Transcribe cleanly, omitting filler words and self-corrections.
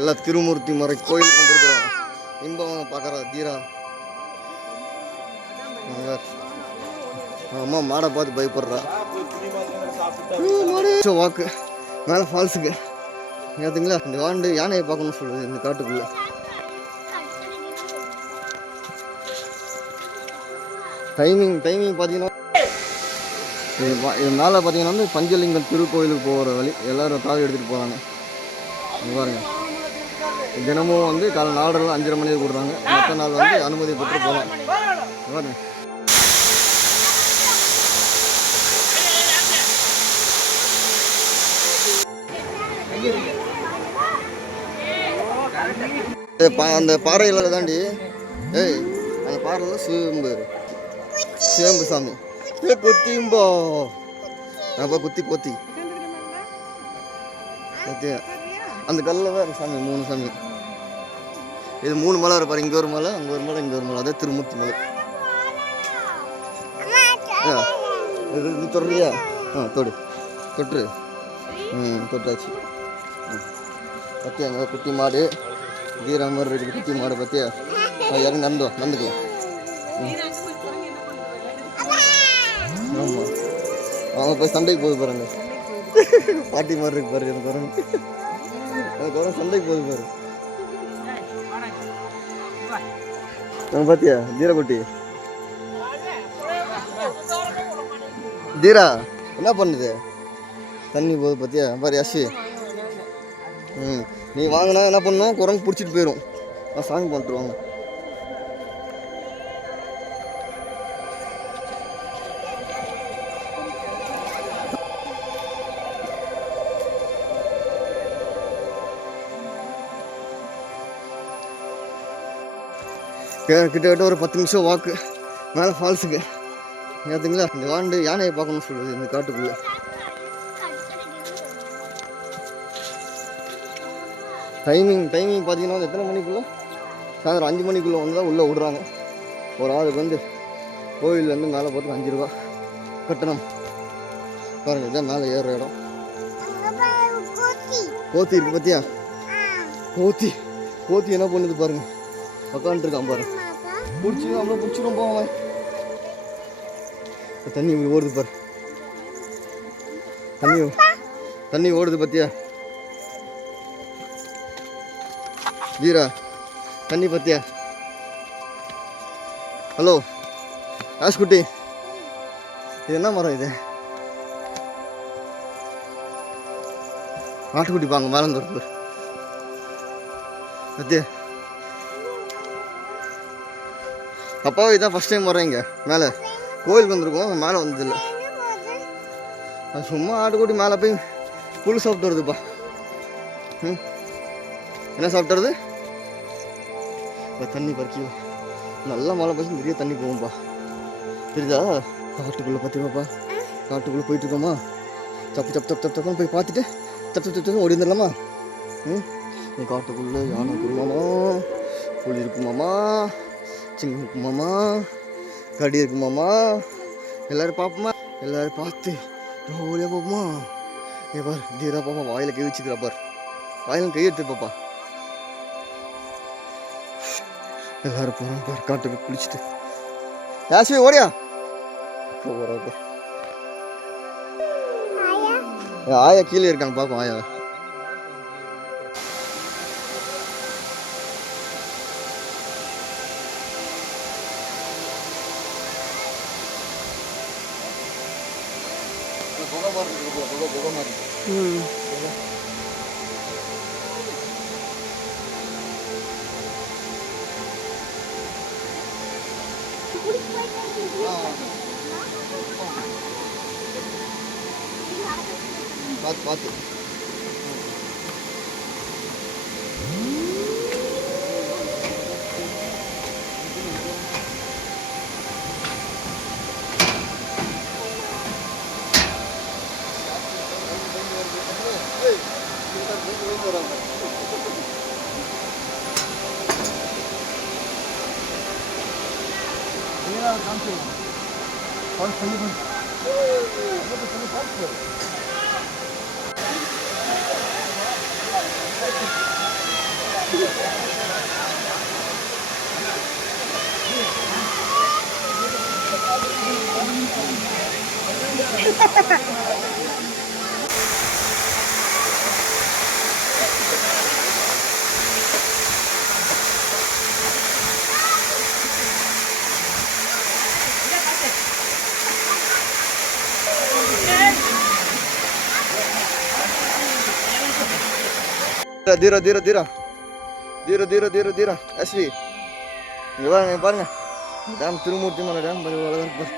எல்லாம் திருமூர்த்தி மறை கோயிலுக்கு வந்துருக்குறோம். இன்பம் பார்க்குறா தீரா. அம்மா மாடை பார்த்து பயப்படுறா. வாக்கு மேலே ஃபால்ஸுக்கு ஏற்றுங்களா. இந்த வாண்டு யானையை பார்க்கணும்னு சொல்லுது இந்த காட்டுக்குள்ள. டைமிங் பார்த்தீங்கன்னா இது மேலே பார்த்தீங்கன்னா வந்து பஞ்சலிங்கம் திருக்கோயிலுக்கு போகிற வழி. எல்லோரும் தாவி எடுத்துகிட்டு போகிறாங்க. பாருங்க, தினமும் வந்து காலை 4:30 5:30 மணிக்கு கொடுறாங்க. மற்ற நாள் வந்து அனுமதி பெற்று போகலாம். பாருங்க, அந்த பாறையில் தாண்டி அந்த பாறையில் சிவம்பு சாமி கொத்தியும்போ அப்போ கொத்தி அந்த கல்லில் தான் சாமி 3 சாமி. இது 3 மலை இருப்பாரு. இங்கே ஒரு மலை, அங்கே ஒரு மலை, இங்கே ஒரு மலை. அதே திருமூர்த்தி மலை. இது தொடுறியா? தொட்டுரு. தொட்டாச்சு. பத்தியா அங்கே குட்டி மாடு தீரா மாதிரி இருக்குது. குட்டி மாடு பத்தியா இறங்கி நடந்துக்கலாம். ஆமாம், அவங்க போய் சண்டைக்கு போகுது பாருங்க. பாட்டி மாதிரி இருக்கு பாரு. எனக்கு வர சண்டைக்கு போகுது பாரு. பாத்தியா தீரா குட்டி தீரா என்ன பண்ணுது? தண்ணி போகுது பார்த்தியா பாரு அஷி. நீ வாங்கினா என்ன பண்ணணும், குரங்கு பிடிச்சிட்டு போயிடும். சாமி பண்ணிட்டுருவாங்க. கிட்டத்தட்ட ஒரு 10 நிமிஷம் வாக்கு மேலே ஃபால்ஸுக்கு ஏற்றுங்களா. இந்த வாண்டு யானையை பார்க்கணும்னு சொல்லுது இந்த காட்டுக்குள்ள. டைமிங் பார்த்தீங்கன்னா வந்து எத்தனை மணிக்குள்ளே? சாயந்தரம் 5 மணிக்குள்ளே வந்து தான் உள்ளே விடுறாங்க. ஒரு ஆளுக்கு வந்து கோயிலேருந்து மேலே போகிறதுக்கு 5 ரூபா கட்டணம். பாருங்க, இதுதான் மேலே ஏறுற இடம். கோத்தி இருக்கு பார்த்தியா? கோத்தி என்ன பண்ணுது பாருங்க, உக்காந்துருக்கான் பாரு. பிடிச்சிடும் போவேன். தண்ணி ஓடுது பாரு. தண்ணி ஓடுது பார்த்தியா வீரா? தண்ணி பார்த்தியா? ஹலோ ஆஷ்குட்டி, இது என்ன மரம்? இது ஆட்டுக்குட்டி பாங்க மேலே இருந்து பார்த்தியா? அப்பாவே இதான் ஃபஸ்ட் டைம் வர்றேன் இங்கே மேலே. கோயிலுக்கு வந்துருக்கோம், மேலே வந்ததில்லை. சும்மா ஆட்டுக்குட்டி மேலே போய் புல் சாப்பிட்டு வருதுப்பா. என்ன சாப்பிட்டு வருது? தண்ணி பறிக்கி நல்லா மழை பசி நிறைய தண்ணி போகும்பா. தெரியுதா? காட்டுக்குள்ளே பார்த்திப்பாப்பா, காட்டுக்குள்ளே போயிட்டுருக்கோமா. தப்புன்னு போய் பார்த்துட்டு தப்பு ஓடி வந்துடலாமா? காட்டுக்குள்ளே யானை இருக்குமாமா, புலி இருக்குமாமா, சிங்கம் இருக்குமாமா, கடி இருக்குமாமா. எல்லோரும் பார்ப்போமா? எல்லோரும் பார்த்து ரோலியாக பார்ப்போமா? பார் தீரா பாப்பா வாயில் கை வச்சுக்கிறா பார். வாயில் கை எடுத்து பாப்பா. எல்லாரும் போகிறோம் பார் காட்டுக்கு குளிச்சுட்டு. யாசி ஓடியா போகிறா. ஆயா கீழே இருக்காங்க பாப்பா. ஆயா புகை மாதிரி. பார்த்து Dira, dira, dira. Dira, dira, dira, dira. SV. இங்க பாருங்க, இங்க பாருங்க. டேம் திருமூர்த்தி மலை டேம் பாருங்க, அழகா இருக்கு பாரு.